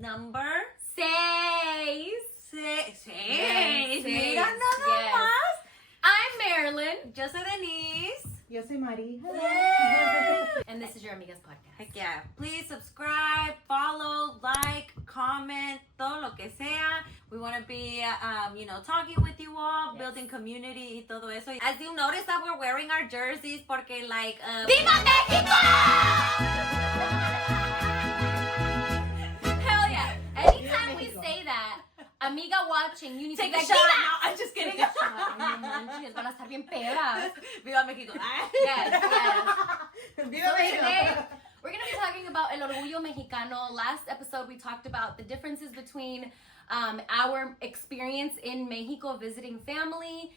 number 6. Seis. Yes, Mira nada yes. más. I'm Marilyn. Yo soy Denise. Yo soy Mari. And this is Your Amigas Podcast. Heck yeah. Please subscribe, follow, like, comment, todo lo que sea. We want to be, talking with you all, building community y todo eso. As you notice that we're wearing our jerseys porque ¡Viva México! Hell yeah. Anytime we say that, amiga watching, you need take to a be shot. like, No, I'm just kidding. Ay, no manches, van a estar bien pedas. Viva Mexico. Yes. Viva So México. today, we're going to be talking about el orgullo mexicano. Last episode, we talked about the differences between our experience in Mexico visiting family,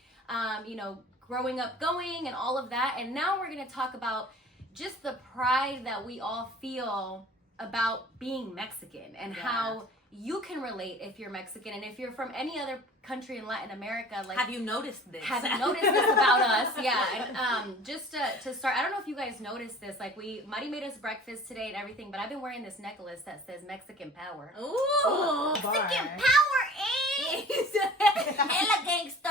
growing up going and all of that. And now we're going to talk about just the pride that we all feel about being Mexican and how you can relate if you're Mexican, and if you're from any other country in Latin America, like Have you noticed this? Have you noticed this about us? Yeah. And just to start, I don't know if you guys noticed this. Like Mari made us breakfast today and everything, but I've been wearing this necklace that says Mexican Power. Ooh. Mexican Bar. Power is Ella gangster,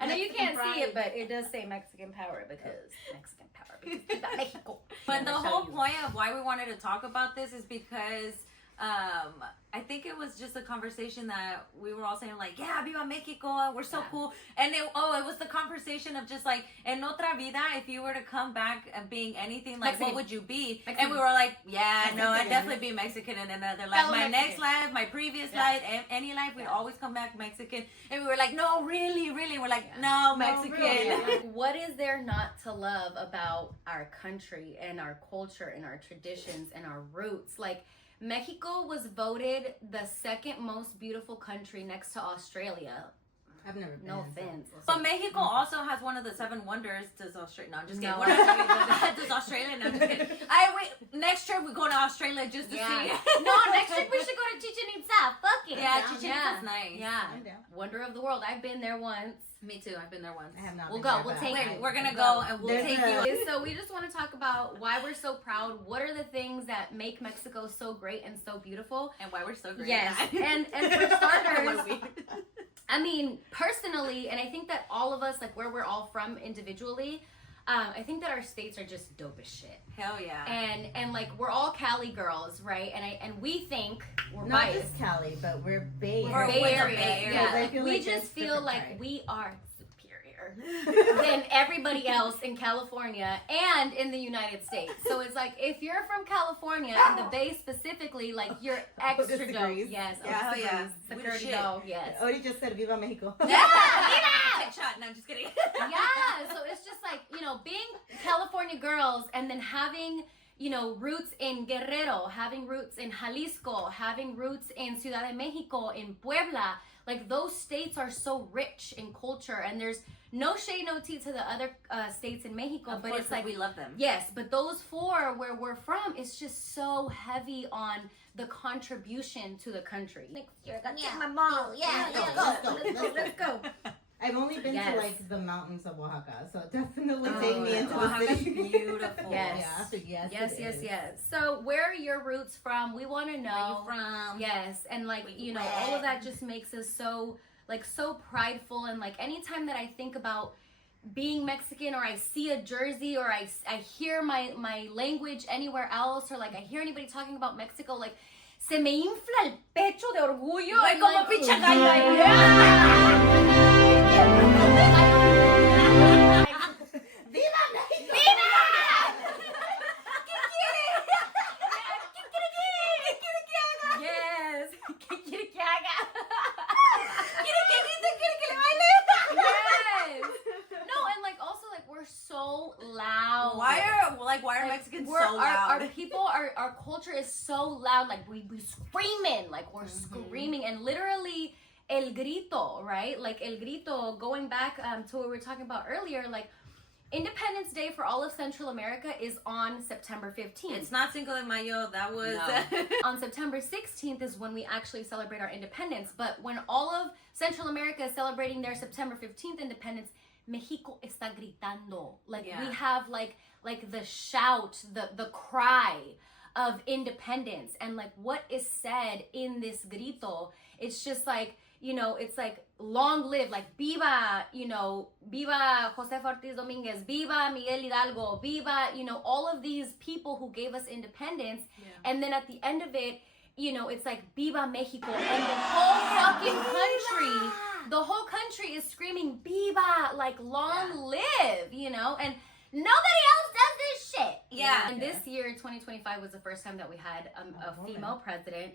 I know you can't see it, but it does say Mexican Power because Mexican Power because viva Mexico. But the I'll show whole you. point of why we wanted to talk about this is because I think it was just a conversation that we were all saying like, yeah, viva Mexico, we're so cool. And it was the conversation of just like, en otra vida, if you were to come back and being anything, like Mexican. what would you be? Mexican. And we were like, yeah, no, I'd Mexican. definitely be Mexican in another life. Fellow My Mexican. next life, my previous life, any life, we'd always come back Mexican. And we were like, no, really? We're like, no, Mexican. Really. What is there not to love about our country and our culture and our traditions and our roots? Like, Mexico was voted the second most beautiful country next to Australia. I've never been. No offense. But Mexico also has one of the 7 wonders. Does Australia? No, I'm just kidding. No. What am I doing? Does Australia? No, I'm just kidding. Next trip we go to Australia just to see. No, next trip we should go to Chichen Itza. Fuck it. Yeah, Chichen Itza's nice. Yeah. I'm down. Wonder of the world. I've been there once. Me too. I've been there once. I have not We'll been go. there, We'll but take I- you. We're gonna go and we'll There's take a- you. Okay, so we just want to talk about why we're so proud. What are the things that make Mexico so great and so beautiful? And why we're so great. Yes, and for What starters, are we? I mean, personally, and I think that all of us, like where we're all from individually, I think that our states are just dope as shit. Hell yeah. And like we're all Cali girls, right? And we think we're Not biased. just Cali, but we're Bay We're Area. Bay with the Area, Bay Area. yeah. I feel We like just it's feel different like pride. we are superior than everybody else in California and in the United States. So it's like if you're from California and the Bay specifically, like you're extra dope. disagrees. Yes. Yeah, hell yeah. We the Security shit. dope. Yes. Ori just said Viva Mexico. Yeah. Headshot. No, I'm just kidding. Yeah, so it's just like, being California girls and then having, roots in Guerrero, having roots in Jalisco, having roots in Ciudad de Mexico, in Puebla. Like, those states are so rich in culture, and there's no shade, no tea to the other states in Mexico, Of but course, it's like, we love them. yes, but those 4 where we're from, it's just so heavy on the contribution to the country. Next year, I got to take my mom. Yeah, let's go. I've only been Yes. to like the mountains of Oaxaca, so definitely Oh, take me yeah. into the Oaxaca's city. beautiful. Yes. Yes, Yes. it is. So where are your roots from? We want to Where know. you from? Yes, and like, Where you all at? of that just makes us so prideful. And like anytime that I think about being Mexican, or I see a jersey, or I hear my language anywhere else, or like I hear anybody talking about Mexico, like se me infla el pecho de orgullo. Güey, and, como like, pinche gallo ahí. Viva Mexico! Yes. ¿Qué quiere que haga? Yes. No, and like also like we're so loud. Why are Mexicans We're- so loud? Our people, our culture is so loud. Like we screaming, like we're screaming, and literally el grito, right? Like el grito. Going back to what we were talking about earlier, like Independence Day for all of Central America is on September 15th. It's not Cinco de Mayo. That was No. On September 16th is when we actually celebrate our independence. But when all of Central America is celebrating their September 15th independence, Mexico está gritando. Like we have like the shout, the cry. of independence and like what is said in this grito. It's just like, you know, it's like long live, like viva, you know, viva José Ortiz Domínguez, viva Miguel Hidalgo, viva, you know, all of these people who gave us independence. And then at the end of it, you know, it's like viva Mexico, and the whole country is screaming viva, like long live, you know, and nobody else does this shit. Yeah. And this year, 2025, was the first time that we had a female president,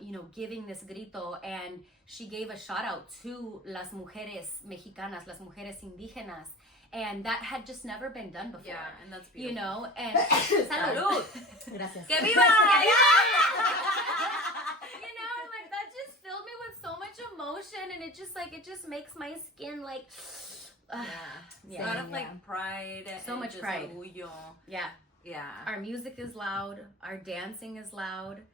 you know, giving this grito, and she gave a shout out to las mujeres mexicanas, las mujeres indígenas, and that had just never been done before. Yeah, and that's beautiful. You know, and salud. Gracias. Que viva! You know, like that just filled me with so much emotion, and it just makes my skin like. A lot of like pride. So and much just pride. Orgullo. Yeah. Our music is loud. Our dancing is loud.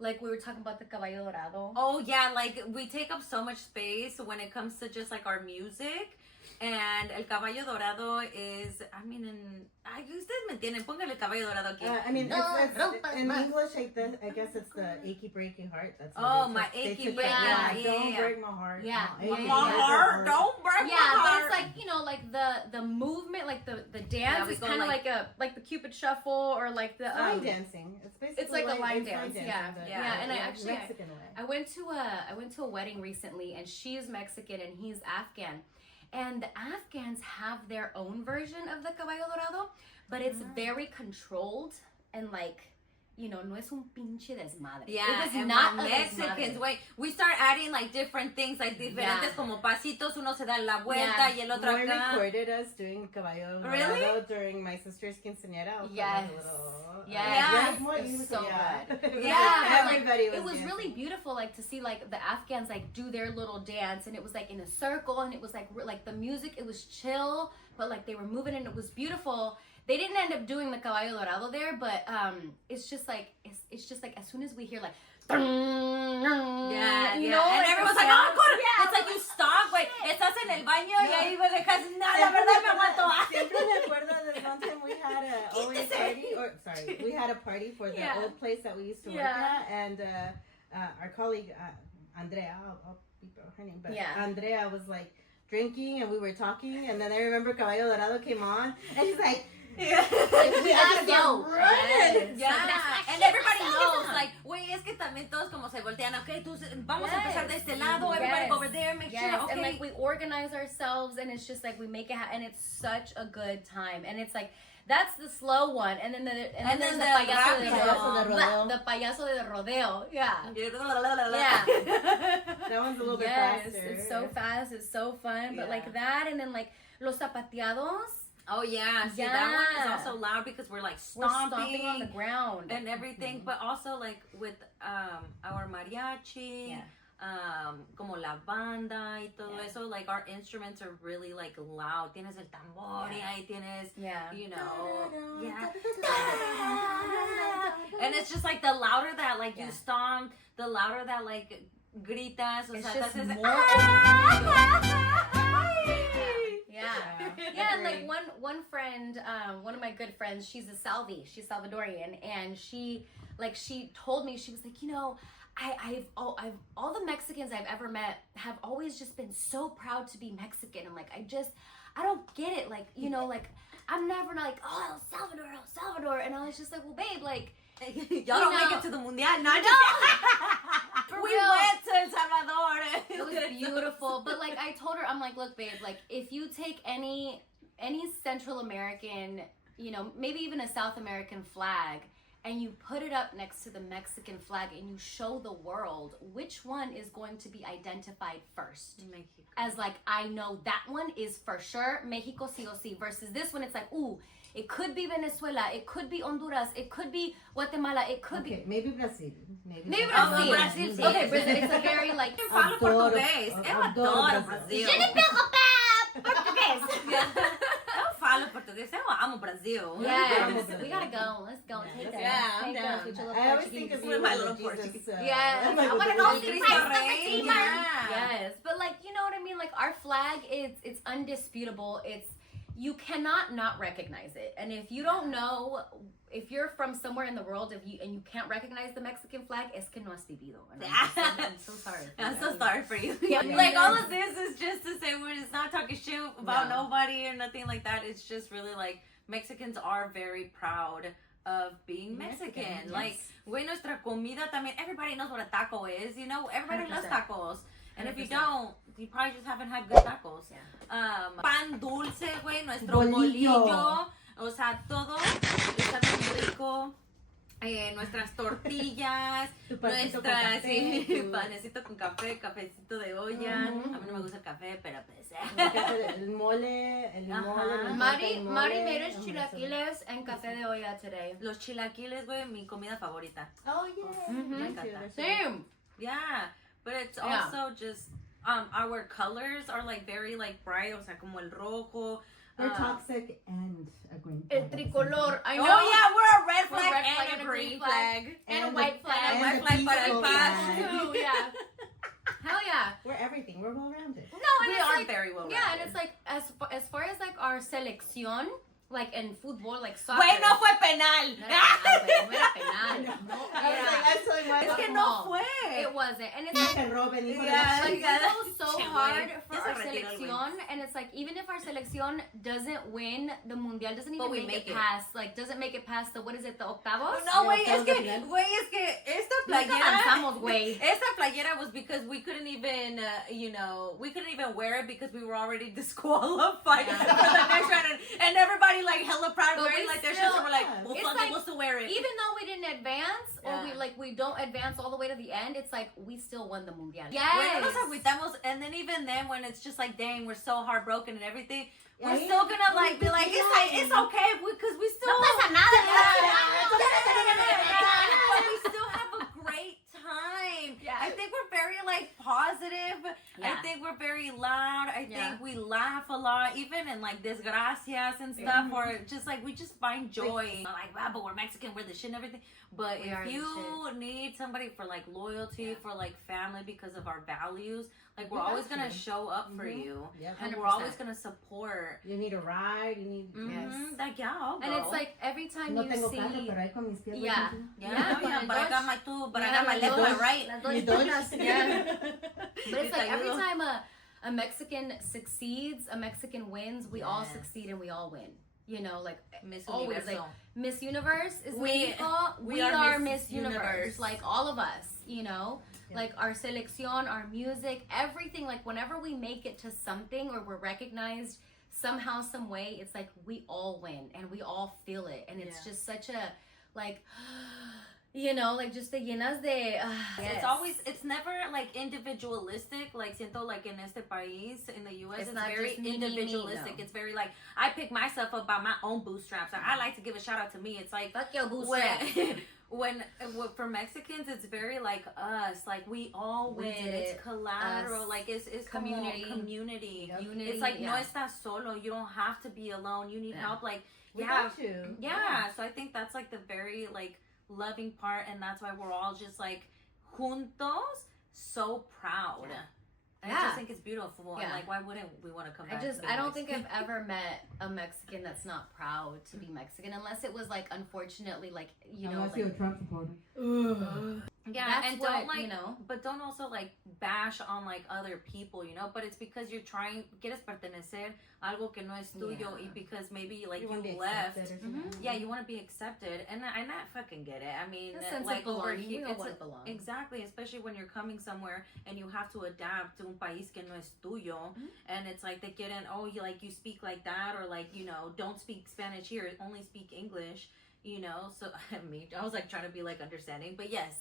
Like we were talking about the Caballo Dorado. Oh yeah, like we take up so much space when it comes to just like our music. And el caballo dorado is, I mean, ustedes me entienden, póngale el caballo dorado aquí. I mean, it's in English, I guess it's the achy breaky heart. That's Oh, my achy breaky heart. Don't break my heart. Yeah. My heart, don't break my heart. Yeah, but it's like, you know, like the movement, like the dance is kind of like the Cupid shuffle, or like the line dancing. It's basically it's like a line dance. Dancing, Yeah. And I actually Mexican way. I went to a wedding recently, and she's Mexican and he's Afghan. And the Afghans have their own version of the Caballo Dorado, but it's very controlled and like, you know, no es un pinche desmadre. Yeah, it is and not when a Mexicans, desmadre. wait, we start adding like different things, like diferentes como pasitos, uno se da la vuelta y el otro Roy acá. recorded us doing Caballo Dorado during my sister's quinceañera. Yes. Yeah. It was so good. good. Yeah, but, everybody it was dancing. really beautiful, like to see like the Afghans like do their little dance, and it was like in a circle, and it was like the music, it was chill, but like they were moving, and it was beautiful. They didn't end up doing the Caballo Dorado there, but it's just like it's just like as soon as we hear like Yeah, you yeah. know, And like everyone's the like, oh, sounds. God. It's like you stop, güey. Estás en el baño y ahí me dejas, no, la verdad me aguanto. Siempre me acuerdo that one time we had we had a party for the old place that we used to work at, and our colleague Andrea, I'll beep out her name, but Andrea was like drinking, and we were talking, and then I remember Caballo Dorado came on, and he's like, like, we have to go. Yeah, and everybody knows, like, güey, es que también todos como se voltean, okay, tú, vamos a empezar de este lado, everybody go over there, make sure, okay. And like we organize ourselves, and it's just like we make it and it's such a good time, and it's like that's the slow one, and then there's the payaso de rodeo. The payaso de rodeo, yeah. That one's a little bit faster. It's so fast, it's so fun, but like that, and then like los zapateados. Oh yeah, see that one is also loud because we're like stomping on the ground and everything, but also like with our mariachi, como la banda y todo eso, like our instruments are really like loud. Tienes el tambor y ahí tienes, you know, and it's just like the louder that like you stomp, the louder that like gritas, it's o sea, just more Yeah, and like one friend, one of my good friends, she's Salvadorian, and she told me, she was like, you know, I've all the Mexicans I've ever met have always just been so proud to be Mexican, and like I don't get it, like, you know, like I'm never like, oh, El Salvador, and I was just like, well, babe, like y'all don't make it to the mundial, no. We went to El Salvador. It was beautiful, but like I told her, I'm like, look, babe, like if you take any Central American, you know, maybe even a South American flag, and you put it up next to the Mexican flag, and you show the world, which one is going to be identified first? Mexico. As like, I know that one is for sure Mexico sí o sí, versus this one, it's like, ooh, it could be Venezuela, it could be Honduras, it could be Guatemala, it could be... Maybe Brazil. Maybe Brazil. Brazil, sí. Okay, Brazil, it's a very like... Eu falo português. Eu adoro Brasil. Je ne parle pas português. Eu falo português. Eu amo Brasil. Yes, we gotta go. Let's go. Take that. Yeah, I'm Take down. us with your little I always Portuguese. think of With you my as little Jesus, Portuguese. Yes, like I with wanna the go big see Cristo Christ Rey. the Redeemer. Yes, but like, you know what I mean? Like our flag is, it's undisputable. you cannot not recognize it. And if you don't know, if you're from somewhere in the world, and you can't recognize the Mexican flag, es que no has vivido. And I'm so sorry. I'm so sorry for you. Yeah. Like, all of this is just to say we're just not talking shit about nobody or nothing like that. It's just really like Mexicans are very proud of being Mexican. Yes. Like, güey, nuestra comida también, everybody knows what a taco is, you know? Everybody 100%. loves tacos. And if you 100%. don't, you probably just haven't had good tacos. Yeah. Pan dulce, güey, nuestro bolillo. O sea, todo está muy rico. Nuestras tortillas, nuestras panecito con café, cafecito de olla. A mí no me gusta el café, pero pues. El mole. Mari made us chilaquiles and café de olla today. Los chilaquiles, güey, mi comida favorita. Oh, yeah. Me encanta. Same. Yeah, but it's also just our colors are like very like bright, o sea, como el rojo. We're toxic and a green El flag. tricolor. I know. Oh yeah, we're a red We're flag, red flag and a green flag. And a white flag. And a white flag, but peaceful a paz flag. too. Yeah. Hell yeah. We're everything. We're well-rounded. No, and We it's are like, very well. yeah, and it's like as far as like our selección, like in football, like soccer. Güey, no fue penal. No era penal. No I was like, that's so much. Es que no fue. It wasn't, and it's Que roben, hijo de Yeah. la like we chingada. go so Che, hard güey. for Ya se our retiró el selección, and it's like even if our selección doesn't win the mundial, doesn't even But we make make it it. past, like doesn't make it past the what is it, the octavos? No, güey, Yeah, es que esta Nunca playera, avanzamos, güey. esta playera was because we couldn't even, we couldn't even wear it because we were already disqualified for the next round, and everybody like hella proud But wearing we like their still- shirts, and we're like, we'll It's fucking like, supposed to wear it. Even though we didn't advance, or Yeah. we don't advance all the way to the end, it's like we still won the mundial. Güey, no nos agüitamos, and then even then when it's just like, dang, we're so heartbroken and everything, we're Yeah. still gonna like be like, it's okay because we still. No pasa nada. But we still have a great time. Yeah. I think we're very like positive. Yeah. I think we're very loud. I Yeah. think we laugh a lot, even in like desgracias and stuff, or just like we just find joy. Like, wow, but we're Mexican, we're the shit and everything. But We are if the you need somebody for like loyalty, for like family because of our values, like we're We always got gonna you. show up for Mhm. you, Yep. and we're 100%. always gonna support. You need a ride. You need. Mhm. Like, yeah, I'll And go. it's like every time No you tengo see, carro, pero ahí con mis piernas. Yeah. yeah, con el but I got Dodge. my two, but I Yeah, got my my left and my Dodge. right. Las Mi dos Dodge. piernas, yeah. But it's like every Ayudo. time a Mexican succeeds, a Mexican wins, we all Yes. succeed and we all win. You know, like Miss always, Universo. like Miss Universe is We- Mexico. we We are are Miss Miss Universe. Universe. Like all of us, you know, Yeah. like our selección, our music, everything. Like whenever we make it to something or we're recognized somehow, some way, it's like we all win and we all feel it, and it's Yeah. just such a like. You know, like just te llenas de. It's never like individualistic. Like siento like in este país, in the US, It's it's not very just me, me, me, individualistic. no. It's very like I pick myself up by my own bootstraps. And I like to give a shout out to me. It's like Fuck your bootstraps. when for Mexicans, it's very like us. Like we all We win. did It's it. collateral. Us. Like it's Community. community. Yep. Unity. It's like yeah. no estás solo. You don't have to be alone. You need Yeah. help. Like We yeah, got you. yeah, so I think that's like the very like loving part, and that's why we're all just like juntos, so proud. And I Yeah. just think it's beautiful. Yeah. And like, why wouldn't we want to come back? to being I don't think I've Mexican? ever met a Mexican that's not proud to be Mexican, unless it was like, unfortunately, like, you know, Unless you're a like, Trump supporter. Yeah, that's and what, don't like, you know. but don't also like bash on like other people, you know. But it's because you're trying, quieres pertenecer a algo que no es tuyo, Yeah. y because maybe like You wanna be you left. accepted or Mhm. something. Yeah, you want to be accepted, and I fucking get it. I mean, A sense of like over belonging. here, We all it's want to belong. exactly, especially when you're coming somewhere and you have to adapt to un país que no es tuyo, Mhm. and it's like they get in. Oh, you speak like that, or like don't speak Spanish here, only speak English. You know, so I was like trying to be like understanding, but yes.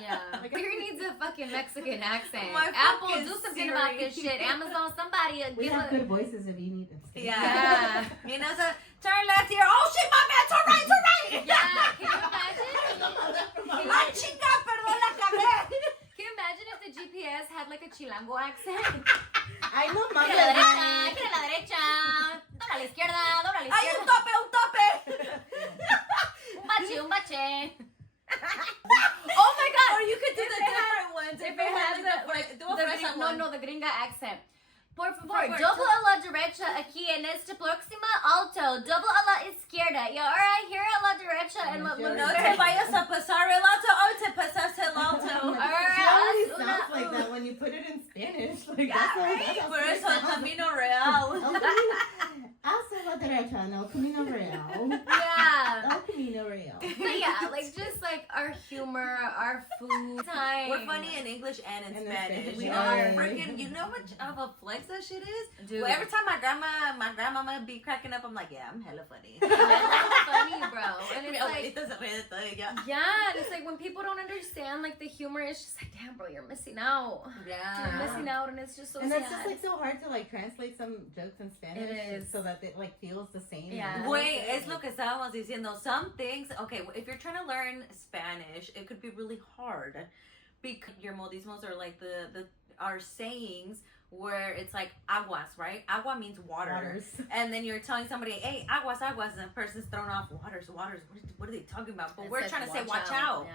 Yeah. Siri needs a fucking Mexican accent. My Apple, fucking do something Siri. about this shit. Amazon, somebody We give have a... good voices if you need them. Yeah. You know, so turn left here. Oh shit, my bad. Turn right, turn right. Yeah, can you imagine? Ah, chica, perdón, la cagué. Can you imagine if the GPS had like a chilango accent? I know, Gira a la derecha, mama. gira a la derecha, dobla a la izquierda, dobla a la Ay, un izquierda. tope, un tope. Un bache. Oh my god! Or you could do If the it different ones. If it has do a fresh the one. the gringa accent. Por favor, double a la derecha aquí en esta próxima alto, double a la izquierda. Y ahora here a la derecha en la No te vayas a pasar el alto o te pasas el alto. It always sounds like that when you put it in Spanish. Like, that's Por eso el camino real. Hacia la derecha, no camino real. Yeah. El camino real. But yeah, like just like our humor, our food time. We're funny in English and in Spanish. We are are. freaking. You know what of a flex that shit is? Dude. Well, every time my grandmama be cracking up, I'm like, yeah, I'm hella funny. Hella funny, bro. And it's like, yeah. yeah, and it's like when people don't understand like the humor, it's just like, damn, bro, you're missing out. Yeah. You're missing out, and it's just so And sad. it's just like so hard to like translate some jokes in Spanish. It is. So that it like feels the same. Yeah. Wait, es lo que estábamos diciendo. Some things, okay, if you're trying to learn Spanish, it could be really hard because your modismos are like our sayings where it's like aguas, right? Agua means water. Waters. And then you're telling somebody, hey, aguas, aguas, and the person's thrown off, waters. What are they talking about? But we're trying to say watch out. Yeah.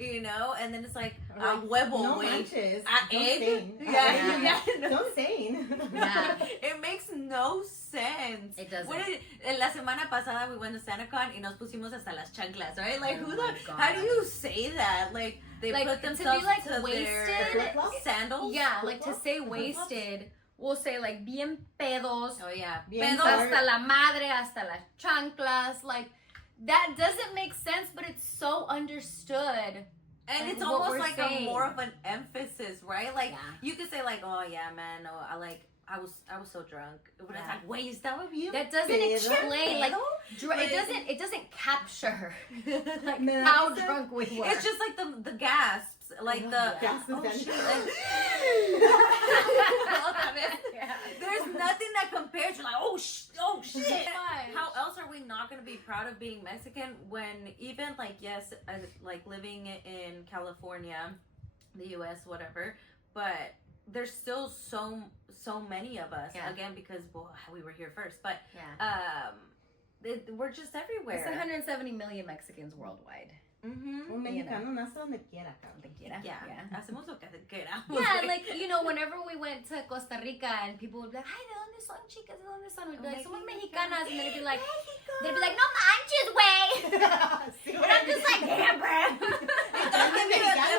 You know, and then it's like, Like, huevo, no güey. manches. Egg? Don't Yeah. Don't stain. Yeah. It makes no sense. It doesn't. La semana pasada we went to SantaCon y nos pusimos hasta las chanclas, right? Like, Oh my God. how do you say that? Like, they Like, put to be, themselves like, to wasted? their sandals? Yeah, like to say wasted, we'll say like bien pedos, Oh, yeah. Bien Pedos. hard. hasta la madre, hasta las chanclas. Like, that doesn't make sense, but it's so understood. And Like it's what almost we're like saying. more of an emphasis, right? Like, Yeah. you could say like, oh, yeah, man, no, I was so drunk. But it's Yeah. like, wait, estaba bien That doesn't Pedo? explain, like, Pedo? it doesn't capture like No, how it's- drunk we were. It's just like the gasps, like the Gasps oh, and shit. Yeah. There's nothing that compares to like oh shit. Gosh. How else are we not gonna be proud of being Mexican when even like yes, like living in California, the U.S., whatever, but there's still so many of us Yeah. again because well, we were here first, but Yeah. we're just everywhere. It's 170 million Mexicans worldwide. Mm-hmm. Un mexicano nace donde quiera, cabrón. Yeah. Hacemos lo que queramos. Yeah, like, you know, whenever we went to Costa Rica and people would be like, ay, ¿de dónde son, chicas? ¿De dónde son? We'd be like, somos mexicanas. And they'd be like, no manches, güey. And I'm just like, damn, bro.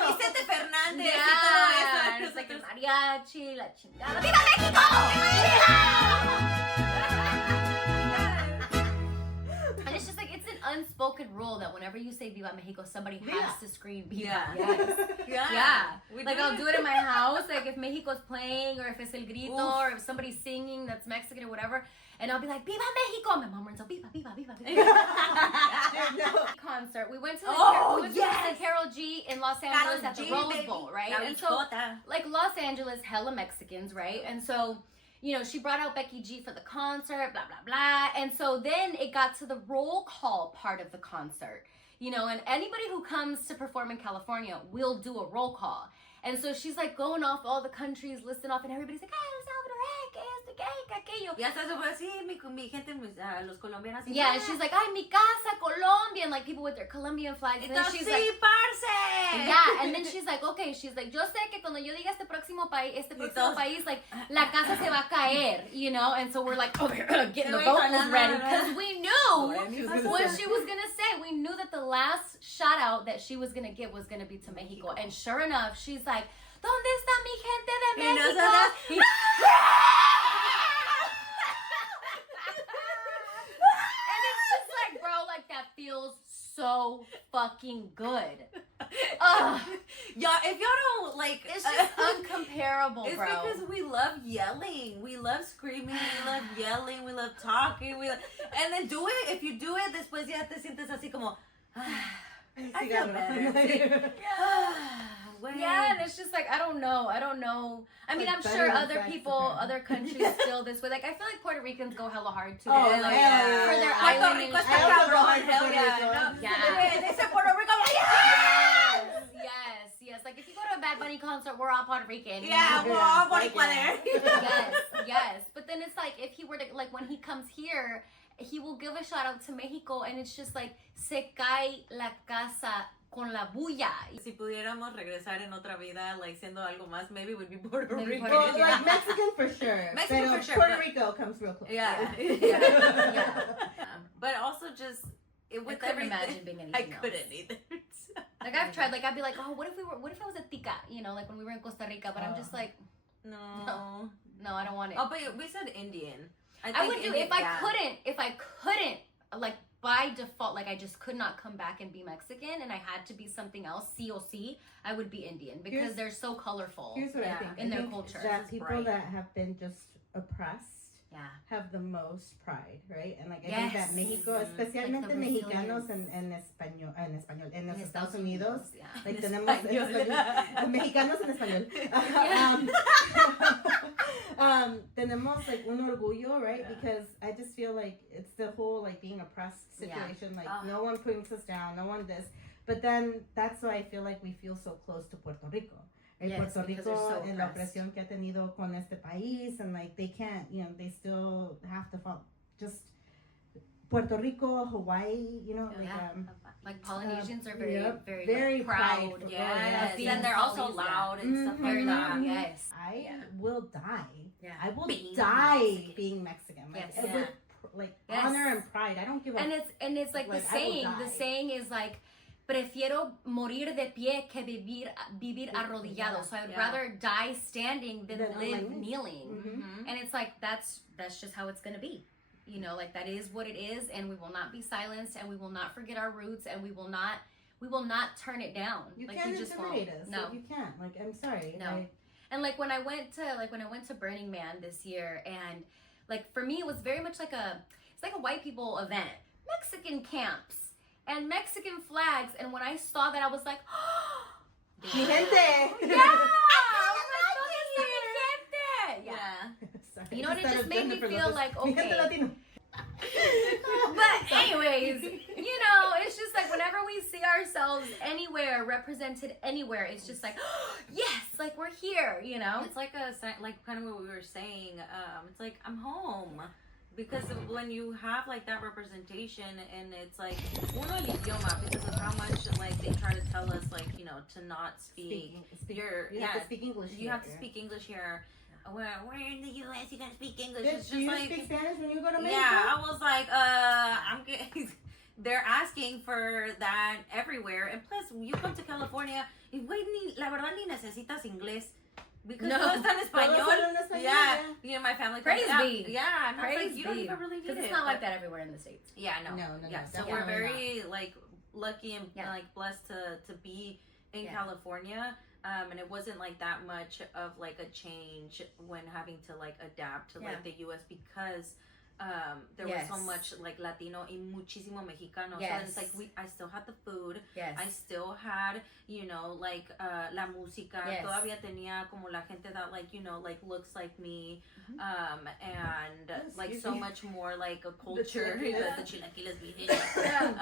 Vicente Fernández y todo Yeah. eso. It's like el mariachi, la chingada. ¡Viva México! And it's just like, it's an unspoken rule that whenever you say Viva Mexico, somebody has to scream Viva. Yeah. Yes. Yeah. We Like, do I'll it. do it in my house, like if Mexico's playing, or if it's El Grito, or if somebody's singing that's Mexican or whatever, and I'll be like, Viva Mexico! My mom runs out, Viva, Viva, Viva, Viva. Concert. We went to the Carol G in Los Angeles at the Rose Bowl, right? And so, like, Los Angeles, hella Mexicans, right? And so, you know, she brought out Becky G for the concert, blah, blah, blah. And so then it got to the roll call part of the concert, you know, and anybody who comes to perform in California will do a roll call. And so she's like going off all the countries, listing off, and everybody's like, El Salvador, que esto, que aquello. Ya está súper así, mi gente, los colombianos. Yeah, and she's like, ay, mi casa, Colombia, and like people with their Colombian flags. And then she's sí, like, parce. yeah, and then she's like, okay, she's like, yo sé que cuando yo diga este próximo país, like, la casa se va a caer, you know? And so we're like, oh, getting the vocals ready, because we knew what she was gonna say. We knew that the last shout out that she was gonna give was gonna be to Mexico. And sure enough, she's like, ¿Dónde está mi gente de Y México? nosotras, And it's just like, bro, like that feels so fucking good. Ugh. Yeah, if y'all don't like, It's just uncomparable, it's bro. because we love yelling, we love screaming, we love yelling, we love talking, and then do it. If you do it, después ya te sientes así como, I feel better. Yeah, and it's just like, I don't know. I mean, Like I'm better sure than other sex, people, apparently. other countries feel this way. Like, I feel like Puerto Ricans go hella hard too. Oh, like, yeah. for their Puerto island. Rico está I also cabrón, love hell Puerto yeah. Rico. No, Yeah. They say Puerto Rico, I'm like, yes! Yes. Like, if you go to a Bad Bunny concert, we're all Puerto Rican. Yeah, we're all Boricua there. Yes. But then it's like, if he were to, like, when he comes here, he will give a shout out to Mexico, and it's just like, se cae la casa con la bulla. Si pudiéramos regresar en otra vida, like siendo algo más, maybe would be Puerto Maybe Rico. Puerto Rico. Like Mexican for sure. Mexican for sure, Puerto but- Rico comes real close. Yeah. Yeah. But also just with I couldn't everything. imagine being anything I couldn't either. Like I've tried, like I'd be like, oh, what if I was a tica, you know, like when we were in Costa Rica, but I'm just like, No. I don't want it. Oh, but we said Indian. I would do Indian, if I couldn't, like by default, like I just could not come back and be Mexican, and I had to be something else, C O C, I would be Indian because they're so colorful. Here's what I think. In their think culture. that It's people bright. that have been just oppressed Yeah. have the most pride, right? And like I Yes. think that Mexico, especialmente Like the mexicanos resilience. en español, en los In Estados Unidos, yeah. like En tenemos español. mexicanos en español. Tenemos like un orgullo, right? Yeah. Because I just feel like it's the whole like being oppressed situation. Like Oh. no one brings us down, no one this. But then that's why I feel like we feel so close to Puerto Rico. Right? Yes, Puerto because they're Rico so and la oppressed. opresión que ha tenido con este país, and like they can't, you know, they still have to follow just Puerto Rico, Hawaii, you know, like Yeah. Like Polynesians are very, yep, very, very like, proud. prideful. Yes, being and they're also Polynesian. loud and stuff Very like loud. that. Yes. I Yeah. will die. Yeah. I will Being die Mexican. being Mexican. Like, Yes. with, Yeah. like Yes. honor and pride. I don't give a And it's like the Like, I will saying. The die. saying is like, prefiero morir de pie que vivir arrodillado. So I would Yeah. rather die standing than Than on live my knees. kneeling. Mhm. And it's like that's just how it's gonna be. You know, like that is what it is, and we will not be silenced, and we will not forget our roots, and we will not turn it down. you like can't we just won't. intimidate us. No. Like, you can't. Like I'm sorry. No. Like, And like when I went to Burning Man this year, and like for me it was very much like it's like a white people event, Mexican camps and Mexican flags, and when I saw that I was like, mi gente. yeah, yeah. Sorry. You know what? It Instead just of made me Jennifer feel Lopez, like, mi gente okay. Latino. But anyways, you know, it's just like whenever we see ourselves anywhere, represented anywhere, it's just like, yes, like we're here, you know? It's like like kind of what we were saying. It's like I'm home because when you have like that representation, and it's like uno el idioma, because of how much like they try to tell us like, you know, to not speak. You have to speak English. You have to speak English here. When we're in the U.S., you gotta speak English. Did It's you just like speak Spanish when you go to Mexico? yeah. I was like, I'm getting. They're asking for that everywhere, and plus, you come to California, y güey, la verdad ni necesitas inglés. Because No. todo está en español. Todos hablan español, Yeah, you know, my family. Praise comes out. be. Yeah, and I was Praise like, you don't be. even really need Because it. it's not like but- that everywhere in the States. Yeah, no. No, Yeah, so definitely we're very like lucky and Yeah. like blessed to be in Yeah. California. And it wasn't like that much of like a change when having to like adapt to like the U.S. because there was so Yes. much like Latino y muchísimo Mexicano. So Yes. it's like I still had the food. Yes. I still had, you know, like la música. Yes. Todavía tenía como la gente that like, you know, like looks like me. Mm-hmm. And like Excuse so me. much more like a culture. chilaquiles. The chilaquiles virgen.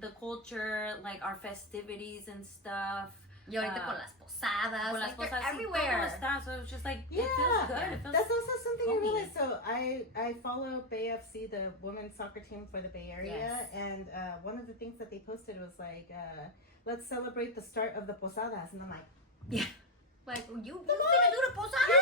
The culture, like our festivities and stuff. Y ahorita con las posadas, Con las like they're cosas, sí, todo everywhere. está. So it was just like, Yeah, it feels good. It feels that's also something homey. you realize. So I follow Bay FC, the women's soccer team for the Bay Area, Yes. and one of the things that they posted was like, let's celebrate the start of the posadas, and I'm like, Like, you gonna do the posada?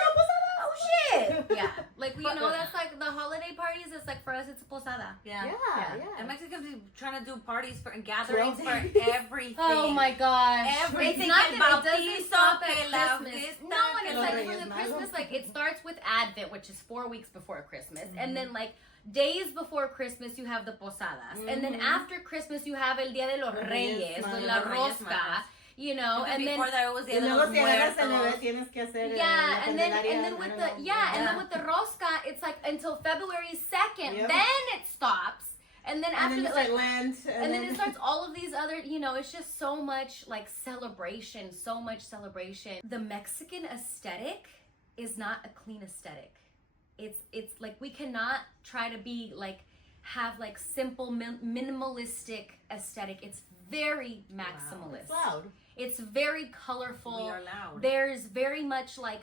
Oh shit! Yeah, like you know, that's like the holiday parties. It's like for us, it's a posada. yeah. yeah. And Mexicans be trying to do parties and gatherings 12 for days. everything. Oh my gosh! Everything. It's not El that it doesn't bautizo, stop que at la Christmas. fiesta, No, and que it's los like Reyes for the Magos. Christmas, like it starts with Advent, which is 4 weeks before Christmas, and then like days before Christmas you have the posadas, and then after Christmas you have el Día de los Los Reyes Reyes with Magos. la Los Reyes rosca, Magos. you know, and then before that it was Y Día de luego los te agarras el Muertos. bebé, tienes que hacer yeah, la and then Candelaria, with I the don't know. and then with the rosca, it's like until February 2nd, Yep. then it stops, and then And after then that, it's like. Lent, And then it starts all of these other, you know, it's just so much like celebration, so much celebration. The Mexican aesthetic is not a clean aesthetic. It's like we cannot try to be like have like simple minimalistic aesthetic. It's very maximalist. It's loud. It's very colorful. We are loud. There's very much like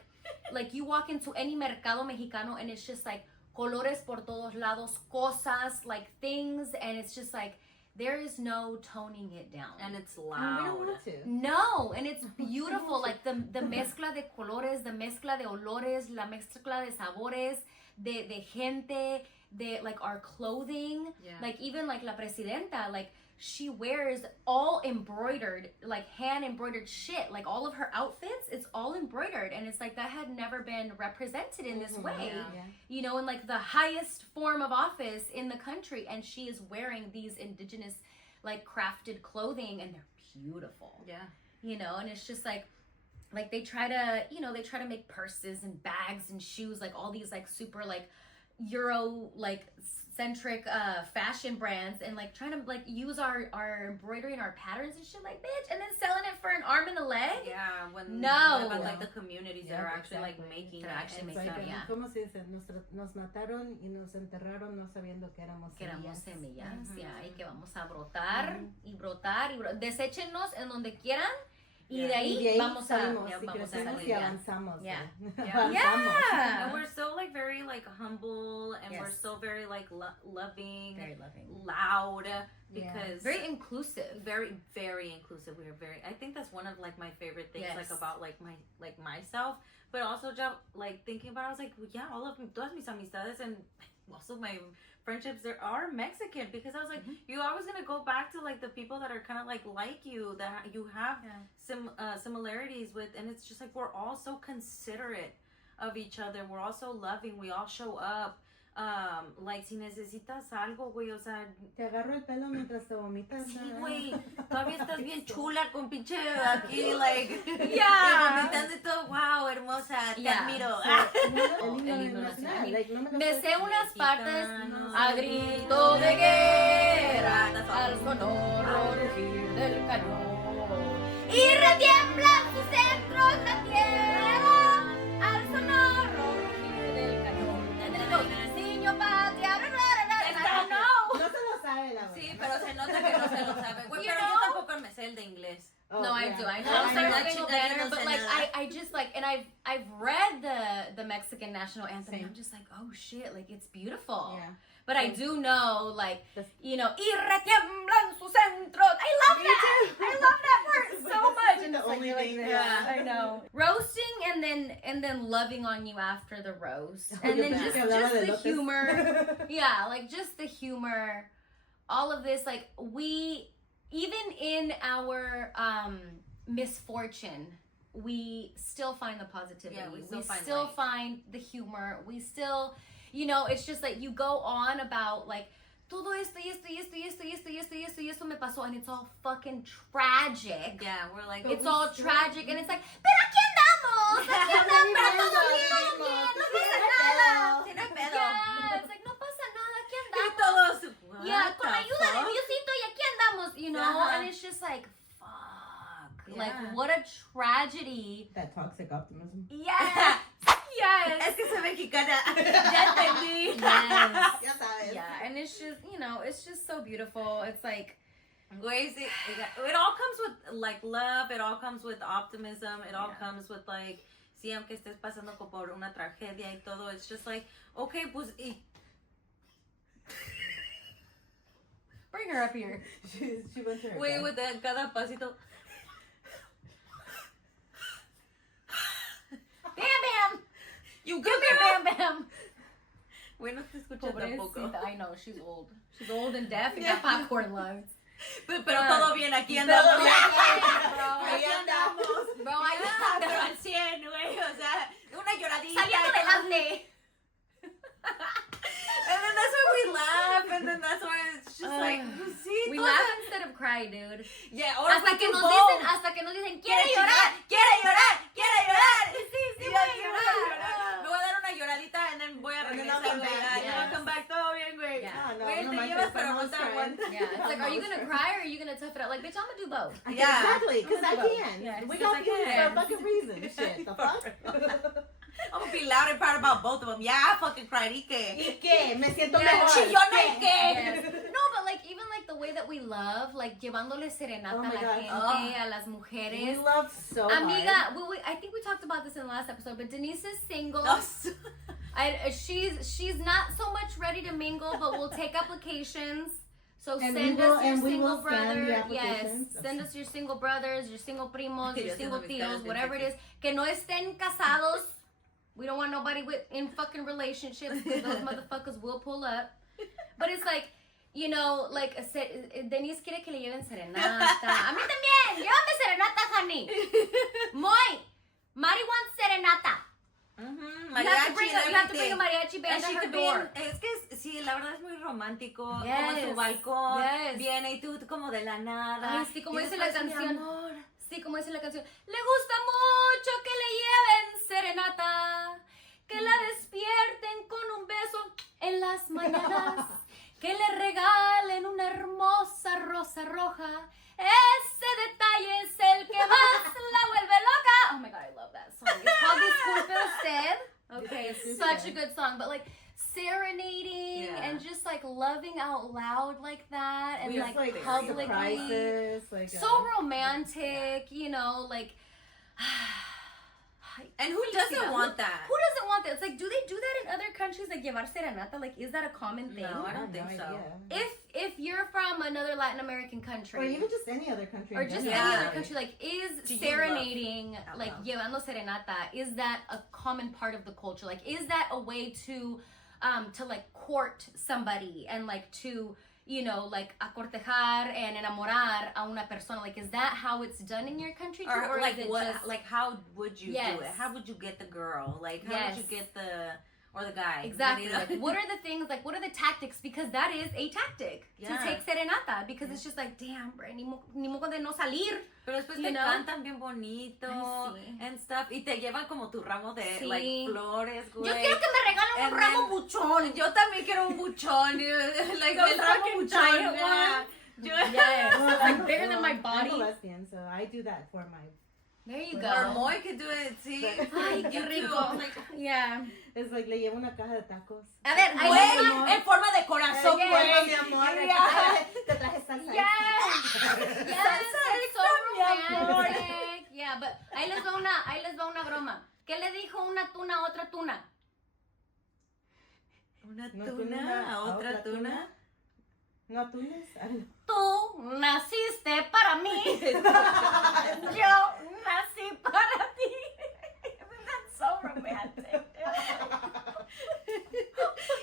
you walk into any mercado mexicano and it's just like colores por todos lados, cosas, like things, and it's just like there is no toning it down. And it's We don't loud. want to. No, and it's beautiful. Like the mezcla de colores, the mezcla de olores, la mezcla de sabores, de gente, de like our clothing. Yeah. Like even like La Presidenta, like she wears all embroidered, like hand embroidered shit. Like all of her outfits, it's all embroidered. And it's like that had never been represented in this way. Yeah. You know, in like the highest form of office in the country. And she is wearing these indigenous, like crafted clothing, and they're beautiful. Yeah. You know, and it's just like they try to, you know, they try to make purses and bags and shoes, like all these like super like Euro like centric fashion brands, and like trying to like use our embroidery and our patterns and shit, like bitch, and then selling it for an arm and a leg. Yeah, when No. what about like the communities that are actually like exactly. making They're it. actually It's making like, it, yeah. ¿Cómo se dice? Nos mataron y nos enterraron no sabiendo que éramos Semillas, ya, y que vamos a brotar y brotar y deséchenos en donde quieran. Y de ahí vamos a salimos, y vamos a crecemos salir. y avanzamos. Yeah. Yeah. Yeah. And we're so like very like humble, and we're Yes. so very like loving, Very loving. loud, because Very inclusive. very very inclusive. We are very. I think that's one of like my favorite things, Yes. like about like myself, but also just like thinking about it, I was like, well, yeah, all of todas mis amistades and also my friendships are Mexican, because I was like, you're always gonna go back to like the people that are kind of like you, that you have similarities with, and it's just like we're all so considerate of each other. We're all so loving. We all show up. Like si necesitas algo, güey, o sea, Te agarro el pelo mientras te vomitas. sí, güey, todavía estás bien chula con pinche aquí, like, Yeah. vomitando y todo, wow, hermosa, te Yeah. admiro. El himno nacional. Like, no me lo Me sé. sé unas partes Mexicanos, a grito de guerra, That's all. al sonoro rugir del cañón. Y retiemblan sus centros la tierra, al sonoro rugir del cañón. Niño patria, No se lo sabe la Sí, verdad. pero se nota que no se lo sabe, güey, You pero yo know? tampoco me sé el de inglés. Oh, No, I yeah. do. I know. I'm I'm sorry, starting to that feel you better, don't but say like nada. I just like, and I've read the Mexican national anthem. And I'm just like, oh shit, like it's beautiful. Yeah. But I do know, like, That's- you know, y retiemblan sus centros. I love that. I love that part so much. And The it's like, only you're like, thing, yeah, yeah. I know. Roasting and then loving on you after the roast, and Yo then pensé just que hablaba de the lotes. humor. Yeah, like just the humor, all of this, like we, even in our misfortune, we still find the positivity. Yeah, we we still still find find the humor. We still, you know, it's just like you go on about like todo esto y esto y esto y esto y esto y esto y esto y esto me pasó, and it's all fucking tragic. Yeah, we're like, It's all tragic, and it's like, pero aquí andamos, aquí andamos, todo bien, no pasa nada. Sí, no hay pedo. Yeah, it's like, no pasa nada, aquí Y andamos. todos, what Yeah, con the ayuda de fuck? Diosito y aquí andamos, you know? Uh-huh. And it's just like, fuck. Yeah. Like, what a tragedy. That toxic optimism. Yes. Yes. Es que soy mexicana. Ya entendí. Yes. Ya sabes. Yeah, and it's just, you know, it's just so beautiful. It's like, Güey, sí, it all comes with like love. It all comes with optimism. It all comes with like, sí, aunque estés pasando por una tragedia y todo, it's just like, okay, pues, bring her up here. She went to her güey, dad. with that, cada pasito. Bam Bam! You Give me Bam Bam! Güey, no te escuchas tampoco. Pobrecita. I know, she's old. She's old and deaf and got popcorn lungs. Pero todo bien, aquí andamos. Todo bien, bro. Aquí andamos. Bro, I Pero know. al 100, güey, o sea, una lloradita. Saliendo adelante. And then that's why we laugh, and then that's why it's just like, sí, We todo- laugh instead of cry, dude. Yeah, or Hasta we que do nos both. dicen, quiere llorar. quiere llorar. Sí, sí, Y voy a aquí llorar. me voy a dar una lloradita, and then voy a And then regresar, I'll come güey. back, Ay, yes. I'll come back, todo bien, güey. Yeah. No, Güey, no te manches, llevas, pero I'm no almost te crying. aguantas. Yeah, it's like, are you gonna cry or are you gonna tough it out? Like, bitch, I'm gonna do both. Yeah. Exactly, because I can. Yes, We yes, got I you for a can. fucking reason. Shit, the fuck? I'm gonna be loud and proud about both of them. Yeah, I fucking cried. ¿Y qué? ¿Y qué? Me siento Yeah. mejor. Chillona, ¿y qué? Yes. No, but like even like the way that we love, like llevándole serenata Oh a my la God. gente, a las We mujeres. love so Amiga, hard. I think we talked about this in the last episode, but Denise is single. No, She's not so much ready to mingle, but we'll take applications. So and send us your we single will scan the brother. Yes, applications. send us your single brothers, your single primos, your Yes, single and tios, amistades, whatever it is. Que no estén casados. We don't want nobody in fucking relationships because those motherfuckers will pull up. But it's like, you know, like Denise quiere que le lleven serenata. A mí también. Llévame serenata, honey. Moy, Mari wants serenata. Mm-hmm. You have to bring a mariachi band And at she her could door. Es que sí, la verdad es muy romántico. Yes. Como en su balcón. Yes. Viene y tú como de la nada. Ay, sí, como Y dice la después, mi canción. amor. Sí, como dice la canción. Le gusta mucho que le lleven serenata. Que la despierten con un beso en las mañanas. Que le regalen una hermosa rosa roja. Ese detalle es el que más la vuelve loca. Oh my god, I love that song. It's called Disculpe Usted. Okay, it's such a good song. But like serenading and just like loving out loud like that. And like publicly. Surprises, So romantic, you know, like. And who doesn't want that? Who doesn't want that? It's like, do they do that in other countries? Like, llevar serenata? Like, is that a common thing? No, I don't think so. If you're from another Latin American country. Or even just any other country. Or just any other country. Like, is serenading, like, llevando serenata, is that a common part of the culture? Like, is that a way to like, court somebody and, like, to... you know, like, acortejar and enamorar a una persona. Like, is that how it's done in your country too? Or like, is it what? just... Like, how would you do Yes. it? How would you get the girl? Like, how would you get the guy? Exactly. You know? Like, what are the things? Like, what are the tactics? Because that is a tactic to take serenata. Because it's just like, damn, bro, ni modo de no salir. Pero después te cantan bien bonito and stuff. Y te llevan como tu ramo de like flores, güey. Yo quiero que me regalen un ramo buchón. Yo también quiero un buchón. Like, el ramo buchón. Yes. Like bigger than my body. I'm a lesbian, so I do that for my... There you go. Or Moy could do it, sí. Ay, qué rico. Yeah. It's like, le llevo una caja de tacos. A ver, güey, en forma de corazón, güey, mi amor. Te traje salsa. Yes. Yes. It's so romantic. Yeah, but ahí les va una broma. ¿Qué le dijo una tuna a otra tuna? Una tuna a otra tuna. No atunes. Tú naciste para mí. Yo nací para ti. That's so romantic.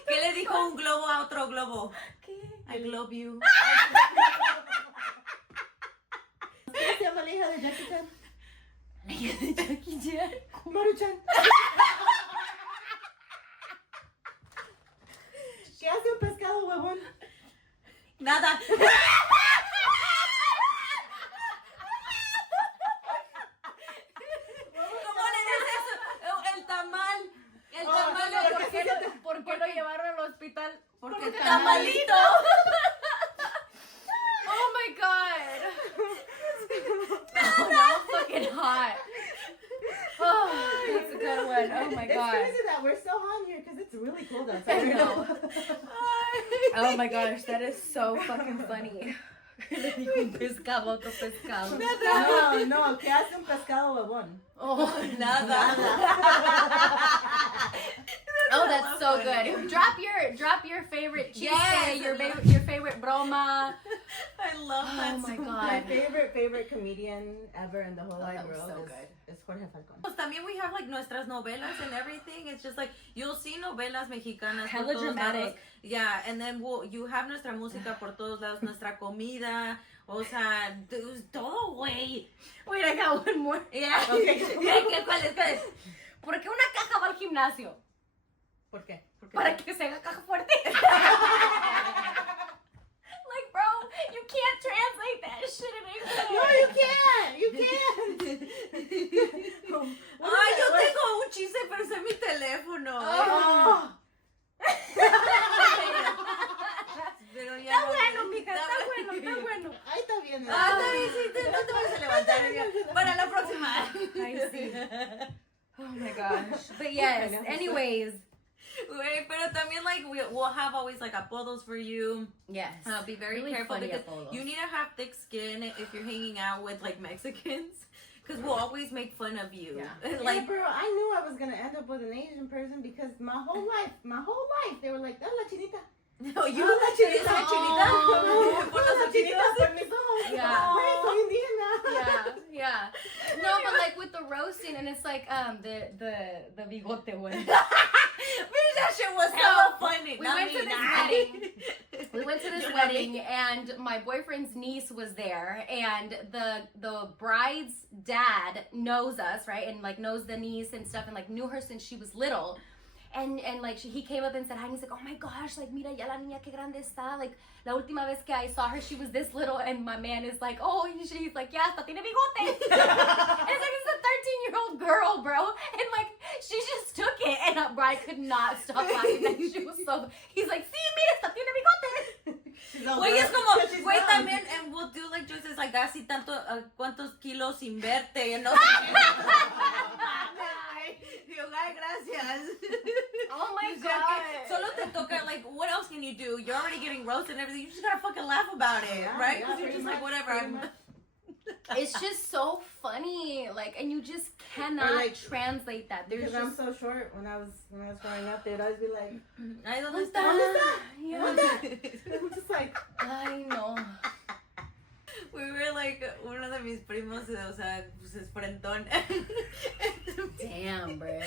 ¿Qué le dijo un globo a otro globo? ¿Qué? I love you. ¿Cómo se llama la hija de Jackie Chan? La hija de Jackie Chan. Maruchan. ¿Qué hace un pescado huevón? Nada. ¿Cómo le dices eso? El tamal. El tamal. ¿Por qué lo llevaron al hospital? Porque tamalito. Oh my god. No, fucking hot. Oh, that's a good one. Oh my god. It's crazy that we're so hot here because it's really cold outside. I know. Oh my gosh, that is so fucking funny. Le dijo un pescado, otro pescado. No, ¿qué hace un pescado huevón? Oh, Nada. Oh, that's so good. Drop your favorite chiste, Yes. your favorite broma. I love that. Oh my so god. My favorite comedian ever in the whole wide that was world so is, good. is Jorge Falcón. Pues también we have like nuestras novelas and everything. It's just like you'll see novelas mexicanas Hella por todos dramatic. lados. Yeah, and then you have nuestra música por todos lados, nuestra comida, o sea, todo, güey. Wait, I got one more. Yeah. Okay. ¿Cuál es? ¿Por qué una caja va al gimnasio? ¿Por qué? Para que se haga caja fuerte. Like, bro, you can't translate that shit in English. No, you can't. You can't. Ay, yo tengo un chiste, pero es en mi teléfono. Oh. Pero ya Está no- bueno, mija, está bueno. Ahí está bien. Ah, está bien, sí, no te vas a levantar. Ya. Para la próxima. I see. Oh my gosh. But yes, anyways. Güey, pero también like we'll have always like apodos for you. Yes. Be very Really careful funny because apodos. you need to have thick skin if you're hanging out with like Mexicans. Because we'll always make fun of you. Yeah. Like, bro, I knew I was gonna end up with an Asian person because my whole life, they were like, "Oh, la chinita." No, you. La chinita. Oh. Por las chinitas, por mis ojos. Yeah. Ay, soy indígena. Yeah. No, but like with the roasting, and it's like the bigote one. That shit was so funny. We went to this wedding. We went to this wedding, and my boyfriend's niece was there, and the bride's dad knows us, right, and like knows the niece and stuff, and like knew her since she was little. And like he came up and said hi, and he's like, oh my gosh, like mira ya la niña que grande está. Like la última vez que I saw her, she was this little, and my man is like, oh, he's like, yeah, hasta tiene bigote. And it's like, it's a 13-year-old girl, bro, and like she just took it, and I could not stop laughing. Like she was so. He's like, sí, mira, hasta tiene bigote. Güey, es como, güey, también, and we'll do like Joyce's like, así tanto, cuántos kilos sin verte, you know? Digo, ay, gracias. Oh my god. Solo te toca, like, what else can you do? You're already getting roasted and everything. You just gotta fucking laugh about it, right? Because you're just like, whatever. It's just so funny, like, and you just cannot like, translate that. There's Because just, I'm so short. When I was growing up, they'd always be like, Ay, ¿dónde "What's está? that? Yeah. What's that?" And I'm just like, I know. We were like, uno de mis primos, o sea, pues es frentón. Damn, bro.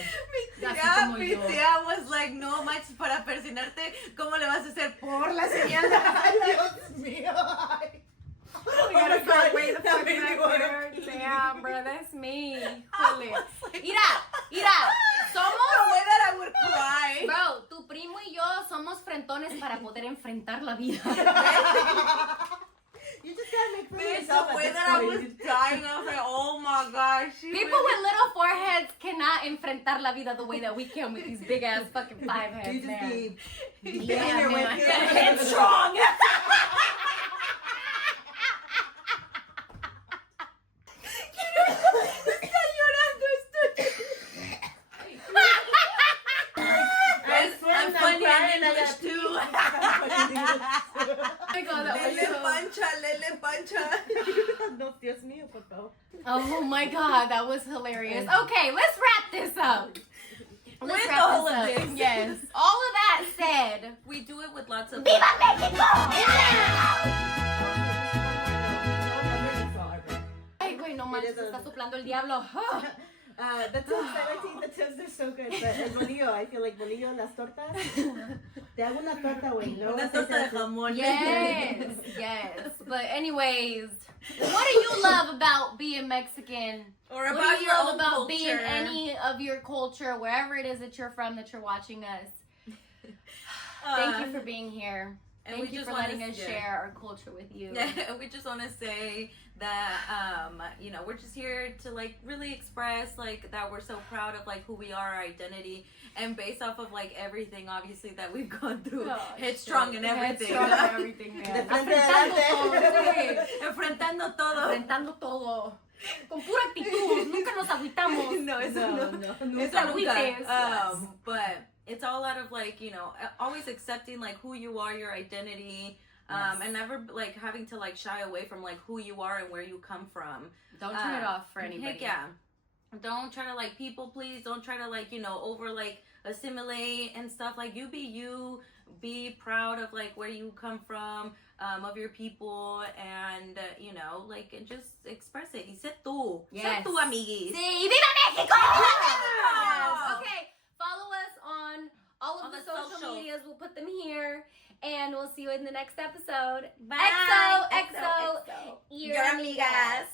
Mi tía was like, no manches, para persinarte, ¿cómo le vas a hacer? Por la señal. Dios mío. We gotta start way the fuck back. Damn, bro, that's me. Híjole. Mira, somos. The way that I would cry. Bro, tu primo y yo somos frentones para poder enfrentar la vida. You just gotta make fun of Bitch, yourself the at way this that I was point. dying, I was like, oh my gosh. People with little foreheads cannot enfrentar la vida the way that we can with these big ass fucking 5 heads, You just man. be Yeah, banging your man. way Headstrong. I'm funny in English too. Oh my god, that was so... Lele pancha. No, Dios mío, por favor. Oh my god, that was hilarious. Okay, let's wrap this up. Let's With wrap all this of up. this. Yes. All of that said, We do it with lots of. ¡Viva México! Ay, güey, no manches, se está soplando el diablo. The tips, I think the tips are so good, but el bolillo, I feel like bolillo, las tortas. Te hago una torta, güey. No, Una torta de jamón. Yes, yes. But anyways, what do you love about being Mexican? Or What about do you your love own about culture. being any of your culture, wherever it is that you're from, that you're watching us? Thank you for being here. and Thank we you just for wanna letting us share our culture with you. Yeah, we just want to say that you know, we're just here to like really express like that we're so proud of like who we are, our identity, and based off of like everything obviously that we've gone through, Oh, headstrong shit. and everything. Headstrong and everything, man. Enfrentando todo. Enfrentando todo. Con pura actitud. Nunca nos agüitamos. No, eso no. No Eso te nunca. agüites. But it's all out of like, you know, always accepting like who you are, your identity, and never like having to like shy away from like who you are and where you come from. Don't turn it off for anybody. Heck yeah. Don't try to like people please. Don't try to like, you know, over like assimilate and stuff. Like you be you. Be proud of like where you come from, of your people, and you know, like and just express it. Y sé tú. Yes. Sé tú, amiguis. Sí, ¡Viva México! Yes. Okay, follow us on all of the social socials. medias. We'll put them here. And we'll see you in the next episode. Bye. XO, XO. Your Amigas.